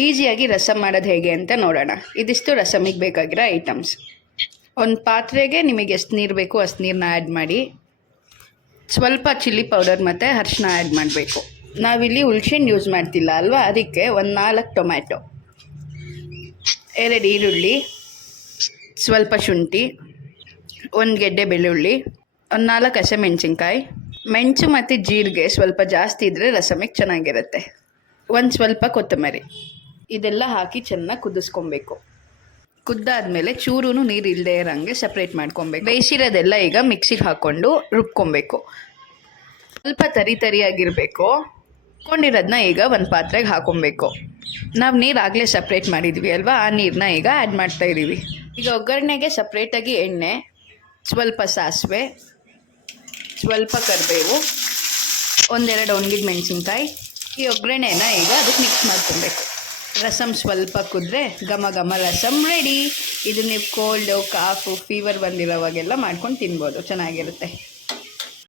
ಈಸಿಯಾಗಿ ರಸಮ್ ಮಾಡೋದು ಹೇಗೆ ಅಂತ ನೋಡೋಣ. ಇದಿಷ್ಟು ರಸಮಿಗೆ ಬೇಕಾಗಿರೋ ಐಟಮ್ಸ್. ಒಂದು ಪಾತ್ರೆಗೆ ನಿಮಗೆ ಎಷ್ಟು ನೀರು ಬೇಕು ಅಷ್ಟು ನೀರನ್ನ ಆ್ಯಡ್ ಮಾಡಿ. ಸ್ವಲ್ಪ ಚಿಲ್ಲಿ ಪೌಡರ್ ಮತ್ತು ಅರಿಶಿನ ಆ್ಯಡ್ ಮಾಡಬೇಕು. ನಾವಿಲ್ಲಿ ಹುಳ್ಸೆಹಣ್ಣು ಯೂಸ್ ಮಾಡ್ತಿಲ್ಲ ಅಲ್ವಾ, ಅದಕ್ಕೆ ಒಂದು 4 ಟೊಮ್ಯಾಟೊ, 2 ಈರುಳ್ಳಿ, ಸ್ವಲ್ಪ ಶುಂಠಿ, 1 ಗೆಡ್ಡೆ ಬೆಳ್ಳುಳ್ಳಿ, ಒಂದು 4 ಹಸಿಮೆಣ್ಸಿನ್ಕಾಯಿ, ಮೆಣಸು ಮತ್ತು ಜೀರಿಗೆ ಸ್ವಲ್ಪ ಜಾಸ್ತಿ ಇದ್ದರೆ ರಸಮಿಗೆ ಚೆನ್ನಾಗಿರುತ್ತೆ, ಒಂದು ಸ್ವಲ್ಪ ಕೊತ್ತಂಬರಿ. ಇದೆಲ್ಲ ಹಾಕಿ ಚೆನ್ನಾಗಿ ಕುದಿಸ್ಕೊಬೇಕು. ಕುದ್ದಾದ್ಮೇಲೆ ಚೂರು ನೀರು ಇಲ್ಲದೆ ಇರೋಂಗೆ ಸಪ್ರೇಟ್ ಮಾಡ್ಕೊಬೇಕು. ಬೇಯಿಸಿರೋದೆಲ್ಲ ಈಗ ಮಿಕ್ಸಿಗೆ ಹಾಕ್ಕೊಂಡು ರುಬ್ಕೊಬೇಕು. ಸ್ವಲ್ಪ ತರಿಯಾಗಿರಬೇಕು. ರುಬ್ಕೊಂಡಿರೋದನ್ನ ಈಗ ಒಂದು ಪಾತ್ರೆಗೆ ಹಾಕೊಬೇಕು. ನಾವು ನೀರು ಆಗಲೇ ಸಪ್ರೇಟ್ ಮಾಡಿದ್ವಿ ಅಲ್ವಾ, ಆ ನೀರನ್ನ ಈಗ ಆ್ಯಡ್ ಮಾಡ್ತಾಯಿದ್ದೀವಿ. ಈಗ ಒಗ್ಗರಣೆಗೆ ಸಪ್ರೇಟಾಗಿ ಎಣ್ಣೆ, ಸ್ವಲ್ಪ ಸಾಸಿವೆ, ಸ್ವಲ್ಪ ಕರಿಬೇವು, 1-2 ಒಣಗಿದ ಮೆಣಸಿನ್ಕಾಯಿ. ಈ ಒಗ್ಗರಣೆನ ಈಗ ಅದಕ್ಕೆ ಮಿಕ್ಸ್ ಮಾಡ್ಕೊಬೇಕು. ರಸಮ್ ಸ್ವಲ್ಪ ಕುದ್ರೆ ಘಮ ಘಮ ರಸಮ್ ರೆಡಿ. ಇದು ನೀವು ಕೋಲ್ಡು, ಕಾಫು, ಫೀವರ್ ಬಂದಿರೋವಾಗೆಲ್ಲ ಮಾಡ್ಕೊಂಡು ತಿನ್ಬೋದು, ಚೆನ್ನಾಗಿರುತ್ತೆ.